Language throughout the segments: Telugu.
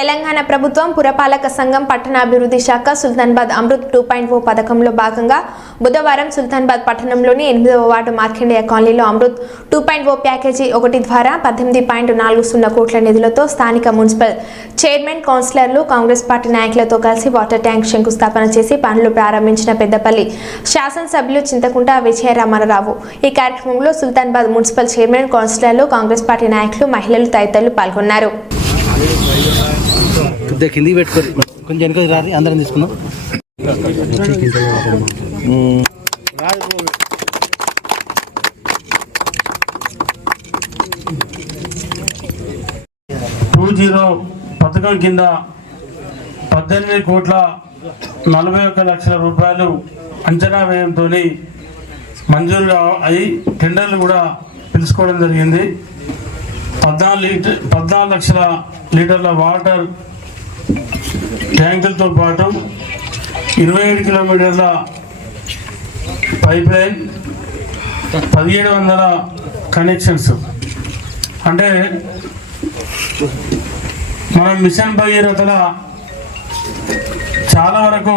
తెలంగాణ ప్రభుత్వం పురపాలక సంఘం పట్టణాభివృద్ధి శాఖ సుల్తానాబాద్ అమృత్ 2.0 పథకంలో భాగంగా బుధవారం సుల్తానాబాద్ పట్టణంలోని 8వ వార్డు మార్కండేయ కాలనీలో అమృత్ 2.0 ప్యాకేజీ 1 ద్వారా 18.40 కోట్ల నిధులతో స్థానిక మున్సిపల్ చైర్మన్ కౌన్సిలర్లు కాంగ్రెస్ పార్టీ నాయకులతో కలిసి వాటర్ ట్యాంక్ శంకుస్థాపన చేసి పనులు ప్రారంభించిన పెద్దపల్లి శాసనసభ్యులు చింతకుంట విజయరామారావు। ఈ కార్యక్రమంలో సుల్తానాబాద్ మున్సిపల్ చైర్మన్ కౌన్సిలర్లు కాంగ్రెస్ పార్టీ నాయకులు మహిళలు తదితరులు పాల్గొన్నారు। కిందికి పెట్టుకోరు కొంచెం వెనక రారి అందరం తీసుకుందాం। 2.0 పథకం కింద 18,41,00,000 రూపాయలు అంచనా వ్యయంతో మంజూరు అయి టెండర్లు కూడా పిలుచుకోవడం జరిగింది। 14 లక్షల లీటర్ల వాటర్ ట్యాంకులతో పాటు 27 కిలోమీటర్ల పైప్ లైన్ 1700 కనెక్షన్స్ అంటే మనం మిషన్ భగీరథల చాలా వరకు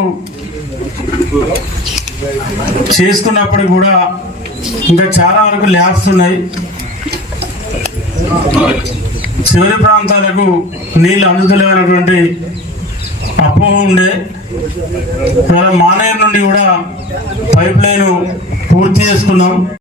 చేసుకున్నప్పుడు కూడా ఇంకా చాలా వరకు ల్యాబ్స్ ఉన్నాయి। చివరి ప్రాంతాలకు నీళ్ళు అందుతలేనటువంటి అపోహ ఉండే మానేరు నుండి కూడా పైప్ లైన్ పూర్తి చేసుకున్నాం।